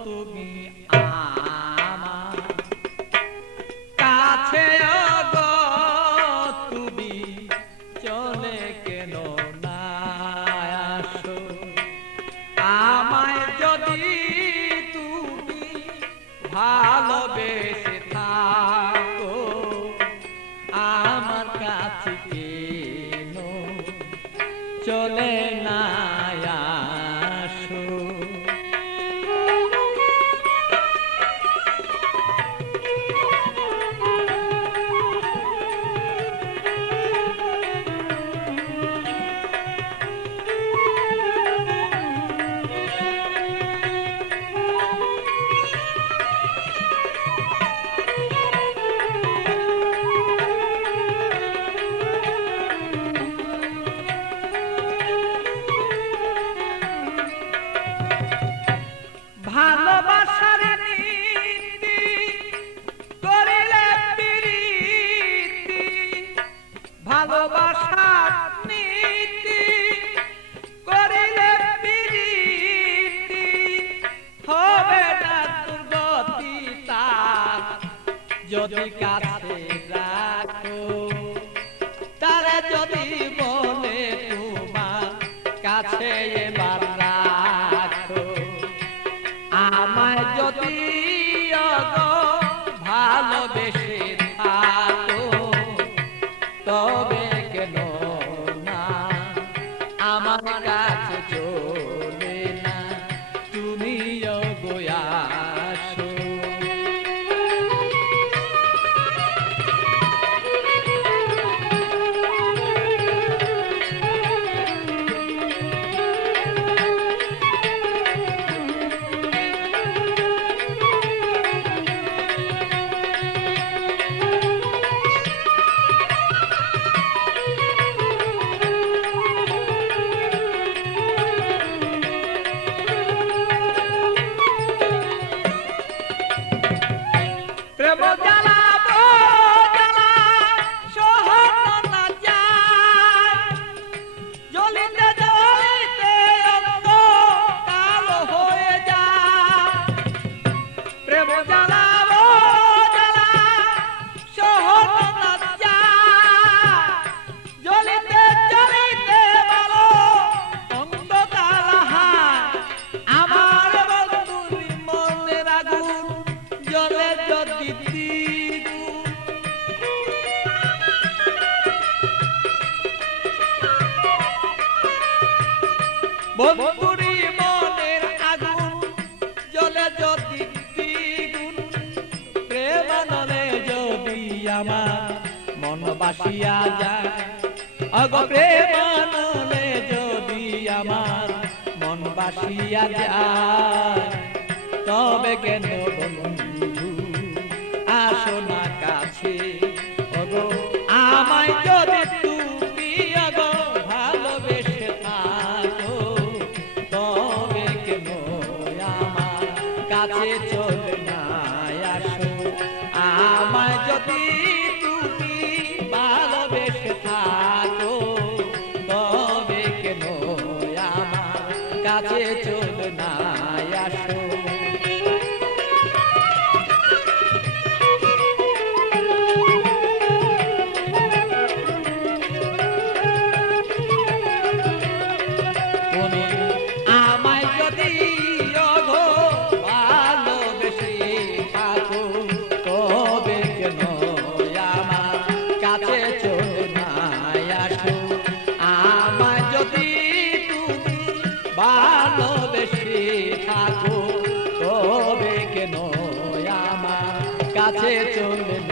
তুমি আমার কাছে গো তুমি চলে কেন না আসো আমায় যদি তুমি ভালোবেসে থাকো আমার কাছে কেন চলে না আসো ভালোবাসার নীতি করিলে প্রীতি ভালোবাসার নীতি করিলে প্রীতি হবে না দুর্গতি তার যদি কাছে রাখো তারা যদি বলে তোমার কাছে এবার রাখো আমায় যদি ভালোবেসে থাকো তবে কেন না আমার কাছে চলে না তুমি আসো প্রেম জ্বালা জ্বালা সহন না যায় জ্বলিতে জ্বলিতে অঙ্গ কালো হয়ে যায় প্রেম জ্বালা জ্বালা সহন না যায় জ্বলিতে জ্বলিতে বলো অঙ্গ কালো হয় আমার বন্ধুর মনের আগুন জ্বলে বন্ধুরি মনের আগুন জ্বলে যদি দ্বিগুণ প্রেমানলে যদি আমার মন বাসিয়া যায় অগ প্রেমানলে যদি আমার মন বাসিয়া যায় তবে কেন বন্ধু আসো না কাছে ওগো আমায় যদি তুমি ওগো ভালোবেসে থাকো তবে কেন আমার কাছে চলে না আসো আমায় যদি তুমি ভালোবেসে থাকো তবে কেন আমার কাছে চলে না আসো আমায় যদি ভালোবেসে থাকো তবে কেন আমার কাছে চলে না আসো আমায় যদি তুমি ভালোবেসে থাকো তবে কেন আমার কাছে চলে